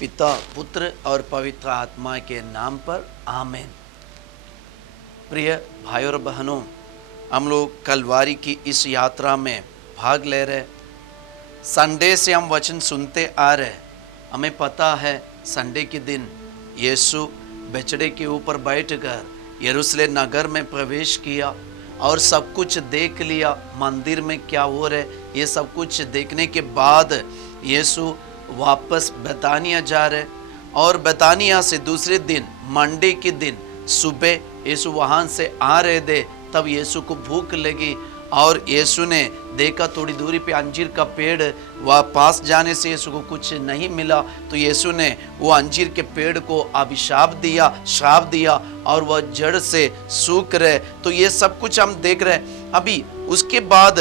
पिता, पुत्र और पवित्र आत्मा के नाम पर आमीन। प्रिय भाई और बहनों, हम लोग कलवारी की इस यात्रा में भाग ले रहे। संडे से हम वचन सुनते आ रहे। हमें पता है संडे के दिन यीशु बछड़े के ऊपर बैठकर यरूशलेम नगर में प्रवेश किया और सब कुछ देख लिया। मंदिर में क्या हो रहा है ये सब कुछ देखने के बाद यीशु वापस बेतानिया जा रहे और बेतानिया से दूसरे दिन मंडे के दिन सुबह यीशु वहाँ से आ रहे थे। तब यीशु को भूख लगी और यीशु ने देखा थोड़ी दूरी पे अंजीर का पेड़, वह पास जाने से यीशु को कुछ नहीं मिला तो यीशु ने वो अंजीर के पेड़ को अभिशाप दिया, श्राप दिया और वह जड़ से सूख रहे। तो ये सब कुछ हम देख रहे हैं। अभी उसके बाद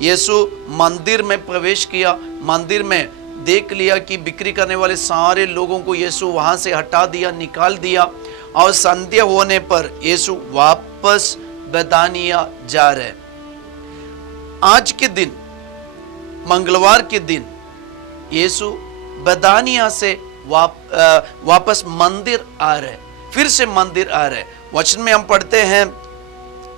यीशु मंदिर में प्रवेश किया। मंदिर में देख लिया कि बिक्री करने वाले सारे लोगों को यीशु वहां से हटा दिया, निकाल दिया और संध्या होने पर यीशु वापस बेतानिया जा रहे। आज के दिन मंगलवार के दिन यीशु बेतानिया से वापस मंदिर आ रहे, फिर से मंदिर आ रहे। वचन में हम पढ़ते हैं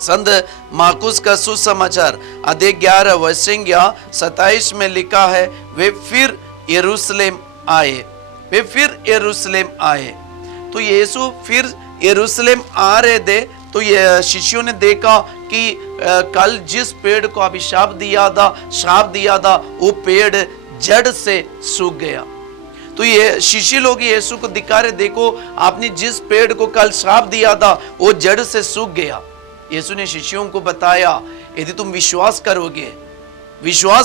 संत मार्कुस का सुसमाचार अध्याय 11 वचन 27 में लिखा है, वे फिर यरूशलेम आए। वे फिर यरूशलेम आए। तो यीशु फिर यरूशलेम आ रहे थे तो ये शिष्यों ने देखा कि कल जिस पेड़ को अभिशाप दिया था, श्राप दिया था, वो पेड़ जड़ से सूख गया। तो ये शिष्य लोग यीशु को दिखा रहे, देखो आपने जिस पेड़ को कल श्राप दिया था वो जड़ से सूख गया। यीशु ने शिष्यों को बताया, यदि तुम विश्वास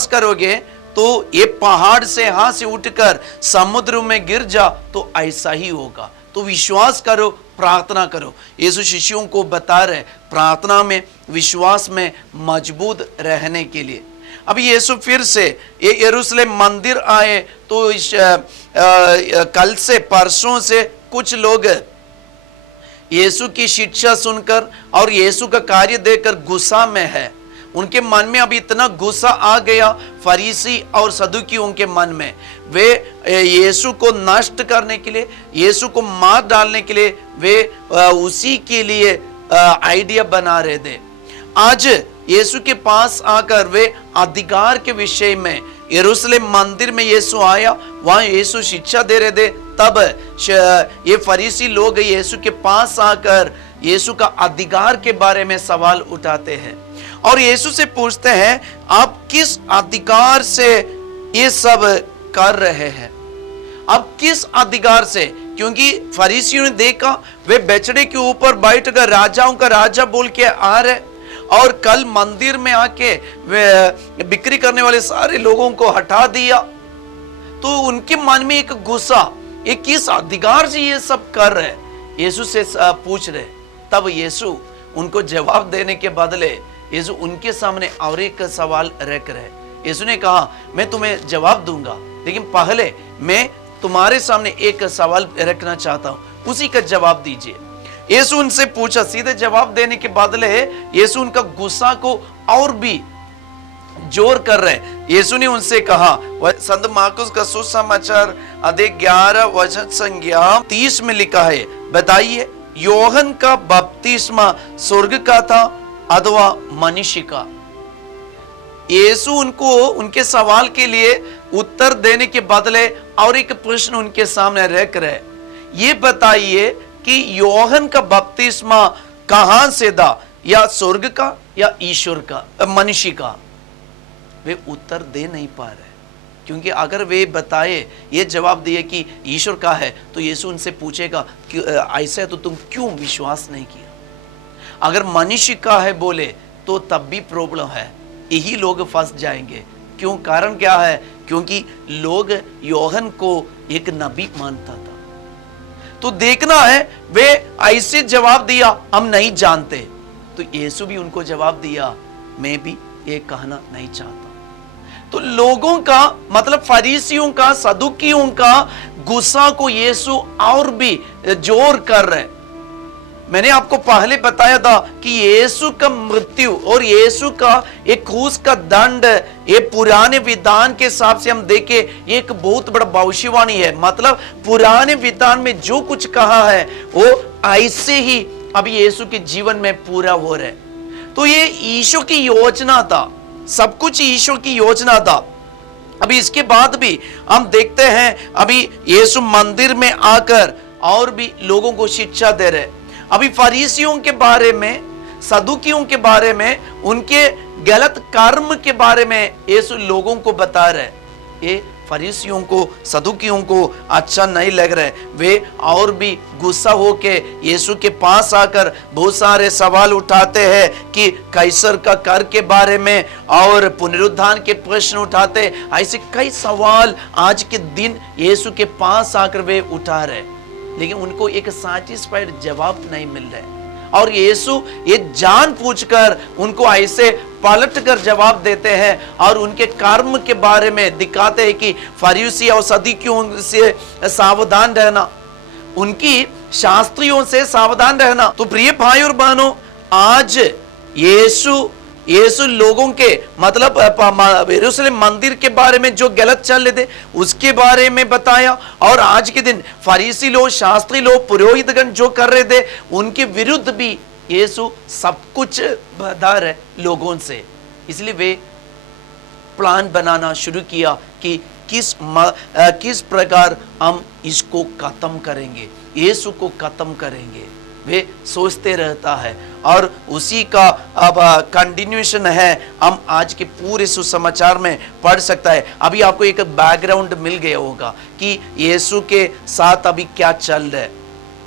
करोगे तो ये पहाड़ से यहाँ से उठकर समुद्र में गिर जा तो ऐसा ही होगा। तो विश्वास करो, प्रार्थना करो। यीशु शिष्यों को बता रहे प्रार्थना में, विश्वास में मजबूत रहने के लिए। अभी यीशु फिर से ये यरूशलेम मंदिर आए तो कल से परसों से कुछ लोग यीशु की शिक्षा सुनकर और यीशु का कार्य देखकर गुस्सा में है। उनके मन में अभी इतना गुस्सा आ गया फरीसी और सदूकियों के मन में। वे यीशु को नष्ट करने के लिए, यीशु को मार डालने के लिए वे उसी के लिए आइडिया बना रहे थे। आज यीशु के पास आकर वे अधिकार के विषय में, यरूशलेम मंदिर में यीशु आया, वहां यीशु शिक्षा दे रहे थे। तब ये फरीसी लोग यीशु के पास आकर यीशु का अधिकार के बारे में सवाल उठाते हैं और यीशु से पूछते हैं, आप किस अधिकार से ये सब कर रहे हैं? आप किस अधिकार से? क्योंकि फरीसियों ने देखा वे बछड़े के ऊपर बैठकर राजाओं का राजा बोल के आ रहे और कल मंदिर में आके वे बिक्री करने वाले सारे लोगों को हटा दिया। तो उनके मन में एक गुस्सा, ये किस अधिकार से ये सब कर रहे? यीशु से पूछ रहे। तब यीशु उनको जवाब देने के बदले यीशु उनके सामने और एक सवाल रख रहे। यीशु ने कहा, मैं तुम्हें जवाब दूंगा, लेकिन पहले मैं तुम्हारे सामने एक सवाल रखना चाहता हूं, उसी का जवाब दीजिए। यीशु उनसे पूछा। सीधे जवाब देने के बदले यीशु उनका गुस्सा को और भी जोर कर रहे। यीशु ने उनसे कहा, संत मार्कुस का सुसमाचार अध्याय 11 वचन 30 में लिखा है, बताइए योहन का बपतिस्मा स्वर्ग का था अथवा मनुष्य का? यीशु उनको उनके सवाल के लिए उत्तर देने के बदले और एक प्रश्न उनके सामने रख रहे। ये बताइए कि योहन का बपतिस्मा कहां से था, या स्वर्ग का या ईश्वर का, मनुष्य का? वे उत्तर दे नहीं पा रहे, क्योंकि अगर वे बताए, ये जवाब दिए कि ईश्वर का है, तो यीशु उनसे पूछेगा कि ऐसा तो तुम क्यों विश्वास नहीं किया? अगर मनुष्य का है बोले तो तब भी प्रॉब्लम है, यही लोग फंस जाएंगे। क्यों? कारण क्या है? क्योंकि लोग योहन को एक नबी मानता था। तो देखना है, वे ऐसे जवाब दिया, हम नहीं जानते। तो यीशु भी उनको जवाब दिया, मैं भी ये कहना नहीं चाहता। तो लोगों का मतलब फरीसियों का, सदूकियों का गुस्सा को यीशु और भी जोर कर रहे। मैंने आपको पहले बताया था कि यीशु का मृत्यु और यीशु का एक क्रूस का दंड, ये पुराने विधान के हिसाब से हम देखें, ये एक बहुत बड़ा भविष्यवाणी है। मतलब पुराने विधान में जो कुछ कहा है वो ऐसे ही अभी यीशु के जीवन में पूरा हो रहा है। तो ये ईशो की योजना था, सब कुछ ईशो की योजना था। अभी इसके बाद भी हम देखते हैं, अभी यीशु मंदिर में आकर और भी लोगों को शिक्षा दे रहे। अभी फरीसियों के बारे में, सदुकियों के बारे में, उनके गलत कर्म के बारे में यीशु लोगों को बता रहे। ये फरीसियों को, सदुकियों को अच्छा नहीं लग रहा है। वे और भी गुस्सा होके यीशु के पास आकर बहुत सारे सवाल उठाते हैं कि कैसर का कर के बारे में और पुनरुत्थान के प्रश्न उठाते। ऐसे कई सवाल आज के दिन यीशु के पास आकर वे उठा रहे, लेकिन उनको एक सैटिस्फाइड जवाब नहीं मिल रहा है। और यीशु ये जान पूछकर उनको ऐसे पलट कर जवाब देते हैं और उनके कर्म के बारे में दिखाते हैं कि फरीसी और सदुकियों से सावधान रहना, उनकी शास्त्रियों से सावधान रहना। तो प्रिय भाई और बहनों, आज यीशु लोगों के, मतलब यरूशलेम मंदिर के बारे में जो गलत चल रहे थे उसके बारे में बताया, और आज के दिन फरीसी लोग, शास्त्री लोग, पुरोहितगण जो कर रहे थे उनके विरुद्ध भी यीशु सब कुछ बता रहे लोगों से। इसलिए वे प्लान बनाना शुरू किया कि किस प्रकार हम इसको खत्म करेंगे, यीशु को खत्म करेंगे। वे सोचते रहता है और उसी का अब कंटिन्यूएशन है, हम आज के पूरे सुसमाचार में पढ़ सकता है। अभी आपको एक बैकग्राउंड मिल गया होगा कि यीशु के साथ अभी क्या चल रहा है,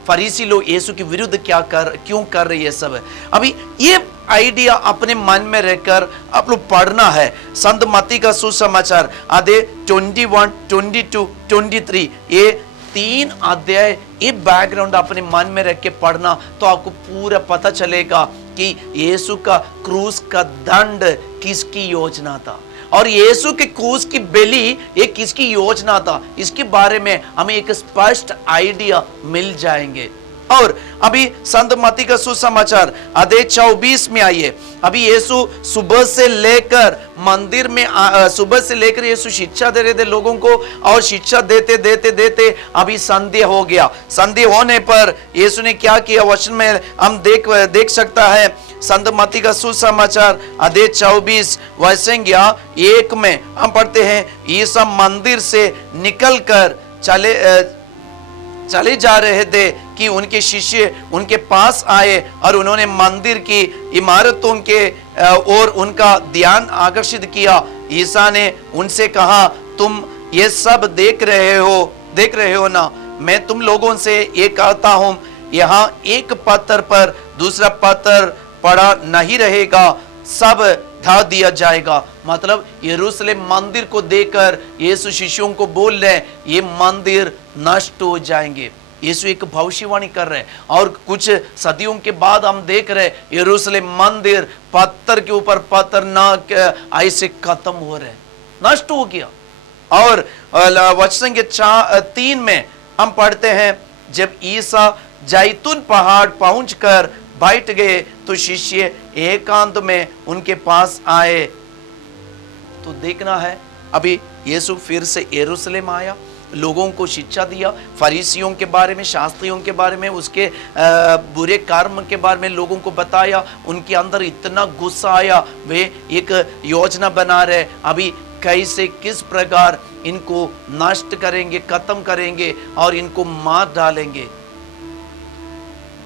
फरीसी लोग यीशु के विरुद्ध क्यों कर रहे ये सब है। अभी ये आइडिया अपने मन में रहकर आप लोग पढ़ना है। संत मत्ती का सुसमाचार अध्याय 21, 22, 23, ये 3 अध्याय, ये बैकग्राउंड अपने मन में रख के पढ़ना तो आपको पूरा पता चलेगा कि यीशु का क्रूस का दंड किसकी योजना था और यीशु के क्रूस की बलि ये किसकी योजना था। इसके बारे में हमें एक स्पष्ट आइडिया मिल जाएंगे। और अभी संत मत्ती का सुसमाचार अध्याय 24 में आइए। अभी यीशु सुबह से लेकर मंदिर में सुबह से लेकर यीशु शिक्षा दे रहे थे लोगों को, और शिक्षा देते देते देते अभी संध्या हो गया। संध्या होने पर यीशु ने क्या किया, वचन में हम देख सकता है। संत मत्ती का सुसमाचार अध्याय 24 संज्ञा 1 में हम पढ़ते हैं, यीशु मंदिर से निकल कर चले जा रहे थे कि उनके शिष्य उनके पास आए और उन्होंने मंदिर की इमारतों के और उनका ध्यान आकर्षित किया। ईसा ने उनसे कहा, तुम ये सब देख रहे हो ना, मैं तुम लोगों से ये कहता हूं, यहाँ एक पत्थर पर दूसरा पत्थर पड़ा नहीं रहेगा, सब ढा दिया जाएगा। मतलब यरूशलेम मंदिर को देखकर यीशु शिष्यों को बोल रहे हैं, ये मंदिर नष्ट हो जाएंगे। यीशु एक भविष्यवाणी कर रहे हैं और कुछ सदियों के बाद हम देख रहे हैं यरूशलेम मंदिर पत्थर के ऊपर पत्थर ना ऐसे खत्म हो रहे, नष्ट हो गया। और वचन के 3 में हम पढ़ते हैं, जब ईसा जैतून पहाड़ पहुंचकर बैठ गए तो शिष्य एकांत में उनके पास आए। तो देखना है, अभी यीशु फिर से यरूशलेम आया, लोगों को शिक्षा दिया, फरीसियों के बारे में, शास्त्रियों के बारे में, उसके बुरे कर्म के बारे में लोगों को बताया। उनके अंदर इतना गुस्सा आया, वे एक योजना बना रहे, अभी कैसे किस प्रकार इनको नष्ट करेंगे, खत्म करेंगे और इनको मार डालेंगे।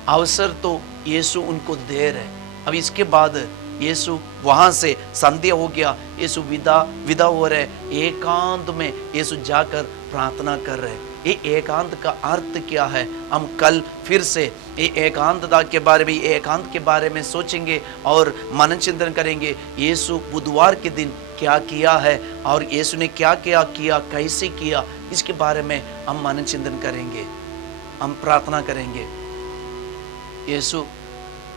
अवसर तो यीशु उनको दे रहे। अब इसके बाद यीशु वहां से संध्या हो गया, यीशु विदा हो रहे, एकांत में यीशु जाकर प्रार्थना कर रहे। ये एकांत का अर्थ क्या है, हम कल फिर से ये एकांतता के बारे में, एकांत के बारे में सोचेंगे और मनन चिंतन करेंगे। यीशु बुधवार के दिन क्या किया है और यीशु ने क्या क्या किया, कैसे किया, इसके बारे में हम मनन चिंतन करेंगे, हम प्रार्थना करेंगे। यीशु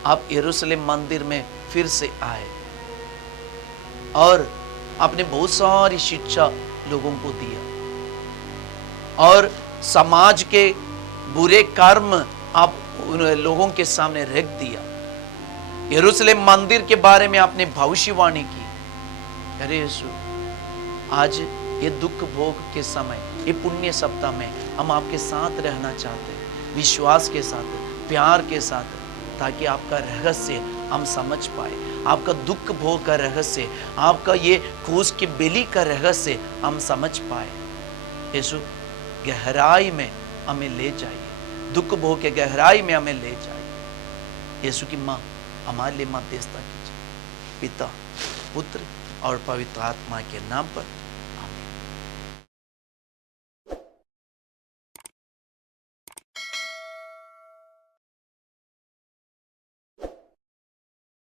आप यरूशलेम मंदिर में फिर से आए और आपने बहुत सारी शिक्षा लोगों को दिया और समाज के बुरे कर्म आप उन लोगों के सामने रख दिया। यरूशलेम मंदिर के बारे में आपने भविष्यवाणी की। अरे यीशु, आज ये दुख भोग के समय, ये पुण्य सप्ताह में हम आपके साथ रहना चाहते हैं, विश्वास के साथ, प्यार के साथ, ताकि आपका रहस्य हम समझ पाए, आपका दुख भोग का रहस्य, आपका ये क्रूस की बेली का रहस्य हम समझ पाए। यीशु, गहराई में हमें ले जाइए, दुख भोग के गहराई में हमें ले जाइए। यीशु की माँ हमारे लिए मध्यस्थता कीजिए। पिता, पुत्र और पवित्र आत्मा के नाम पर